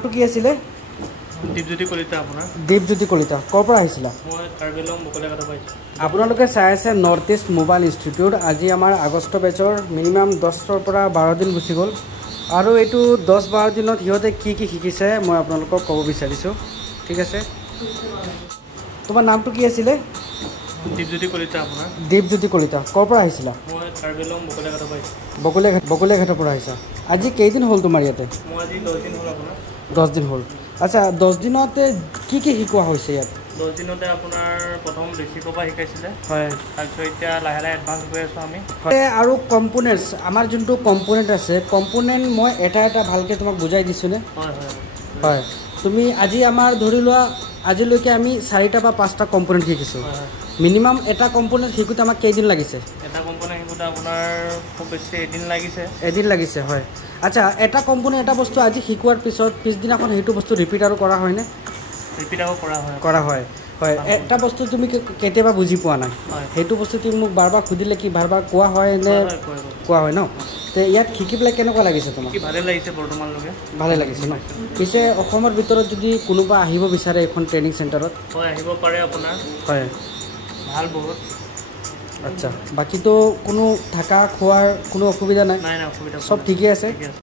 নামটো কি আছিলে? দীপজ্যোতি কলিতা আপোনাৰ। দীপজ্যোতি কলিতা ক'ৰ পৰা আহিছিলা? মই কাৰ্বিলং বকলিয়াঘাটৰ পৰা আহিছোঁ। আপোনালোকে চাই আছে নৰ্থ ইষ্ট মোবাইল ইনষ্টিটিউট। আজি আমাৰ আগষ্ট বেচৰ মিনিমাম 10ৰ পৰা 12 দিন গুচি গ'ল আৰু এইটো 10-12 দিনত সিহঁতে কি শিকিছে মই আপোনালোকক ক'ব বিচাৰিছোঁ। ঠিক আছে, তোমাৰ নামটো কি আছিলে? দীপজ্যোতি কলিতা আপোনাৰ। দীপজ্যোতি কলিতা ক'ৰ পৰা আহিছিলা? মই কাৰ্বিলং বকলিয়াঘাটৰ পৰা আহিছোঁ। বকলিয়াঘাটৰ পৰা আহিছা। আজি কেইদিন হ'ল তোমাৰ ইয়াতে? মই আজি 10 দিন হ'ল আপোনাৰ। 10 দিন হ'ল। আচ্ছা, 10 দিনতে কি শিকোৱা হৈছে ইয়াত? 10 দিনতে আপোনাৰ প্ৰথম বেচিকৰ পৰা শিকাইছিলে। হয়, তাৰপিছত এতিয়া লাহে লাহে এডভান্স গৈ আছোঁ আমি। আৰু কম্পনেণ্টছ, আমাৰ যোনটো কম্পনেণ্ট আছে, কম্পনেণ্ট মই এটা ভালকৈ তোমাক বুজাই দিছোঁনে? হয় হয় হয়, তুমি আজি আমাৰ ধৰি লোৱা আজিলৈকে আমি 4টা বা 5টা কম্পনেণ্ট শিকিছোঁ। মিনিমাম এটা কম্পনেণ্ট শিকোঁতে আমাক কেইদিন লাগিছে? এটা কম্পনেণ্ট শিকোঁতে আপোনাৰ খুব বেছি এদিন লাগিছে। এদিন লাগিছে, হয়। আচ্ছা, এটা কম্পনেণ্ট এটা বস্তু আজি শিকোৱাৰ পিছত পিছদিনাখন সেইটো বস্তু ৰিপিট আৰু কৰা হয়নে? ৰিপিট আকৌ কৰা হয়। হয়, এটা বস্তু তুমি কেতিয়াবা বুজি পোৱা নাই, সেইটো বস্তু তুমি মোক বাৰ বাৰ সুধিলে কি বাৰ বাৰ কোৱা হয় নে? কোৱা হয় ন? তে ইয়াত শিকি পেলাই কেনেকুৱা লাগিছে তোমাৰ? ভালে লাগিছে বৰ্তমানলৈকে। ভালে লাগিছে ন? পিছে অসমৰ ভিতৰত যদি কোনোবা আহিব বিচাৰে এইখন ট্ৰেইনিং চেণ্টাৰত? হয়, আহিব পাৰে আপোনাৰ। হয়, ভাল বহুত। আচ্ছা, বাকীতো কোনো থকা খোৱাৰ কোনো অসুবিধা নাই? নাই, অসুবিধা চব ঠিকে আছে?